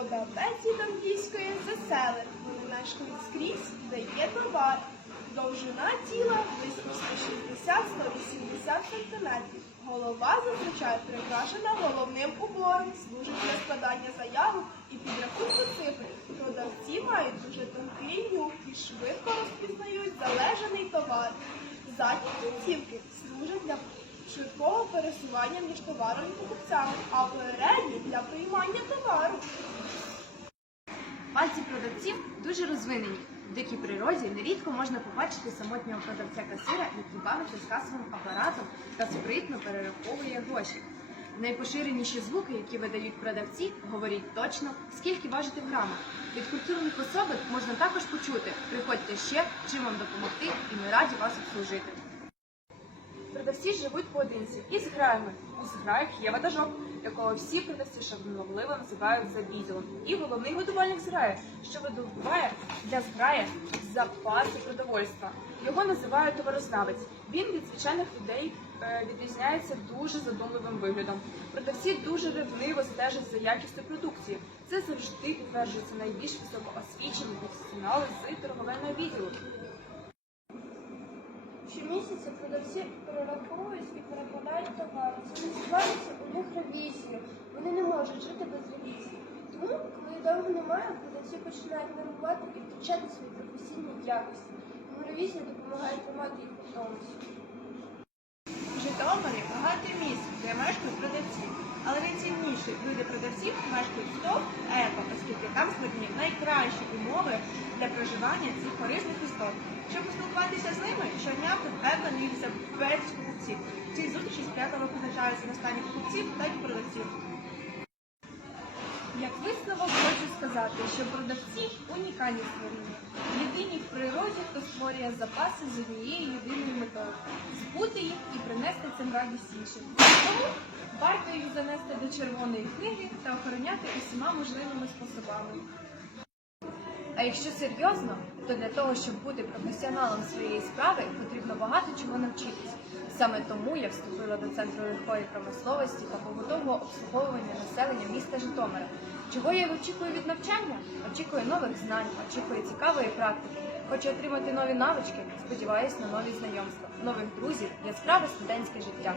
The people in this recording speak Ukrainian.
Продавець ідамбійської заселих. Вони мешкають скрізь, де є товар. Довжина тіла близько 160-180 см. Голова зазвичай прикрашена головним убором, служить для складання заявок і підрахунку цифр. Продавці мають дуже тонкий нюх і швидко розпізнають залежаний товар. Задні кінцівки служать для швидкого пересування між товаром і покупцями, а передні для приймання товару. Пальці продавців дуже розвинені. В дикій природі нерідко можна побачити самотнього продавця-касира, який бавиться з касовим апаратом та спритно перераховує гроші. Найпоширеніші звуки, які видають продавці, говорять точно, скільки важити в грамах. Від культурних особин можна також почути приходьте ще, чим вам допомогти, і ми раді вас обслужити. Продавці живуть поодинці і з граями. У зграях є ватажок, якого всі продавці шановливо називають за відділом. І головний годувальник зграї, що видобуває для зграї запаси продовольства. Його називають товарознавець. Він від звичайних людей е, відрізняється дуже задумливим виглядом. Продавці дуже ревниво стежать за якістю продукції. Це завжди підтверджується найбільш високоосвічені професіонали з торговельного відділу. Щомісяця продавці перераховують і перекладають товар. Це називається у них ревізія. Вони не можуть жити без ревізії. Тому, коли довго немає, продавці починають нервувати і втрачати свої професійні якості. Тому ревізія допомагає тримати їх у тонусі. В Житомирі багато місць, де мешкають продавці. Але найцінніші види продавців мешкають в ТОВ ЕКО, оскільки там складні найкращі умови для проживання цих корисних істот. Щоб поспілкуватися з ними, щодня ЕКО навідується безліч покупців. В зустрічі п'ятого позначаються зростання покупців та й продавців. Як висновок хочу сказати, що продавці унікальні створіння. Єдині в природі, хто створює запаси з однією єдиною метою збути їх і принести цим радість іншим. Тому варто їх занести до червоної книги та охороняти усіма можливими способами. А якщо серйозно, то для того, щоб бути професіоналом своєї справи, потрібно багато чого навчитись. Саме тому я вступила до центру легкої промисловості та побутового обслуговування населення міста Житомира. Чого я очікую від навчання? Очікую нових знань, очікую цікавої практики. Хочу отримати нові навички, сподіваюсь на нові знайомства, нових друзів, яскраве студентське життя.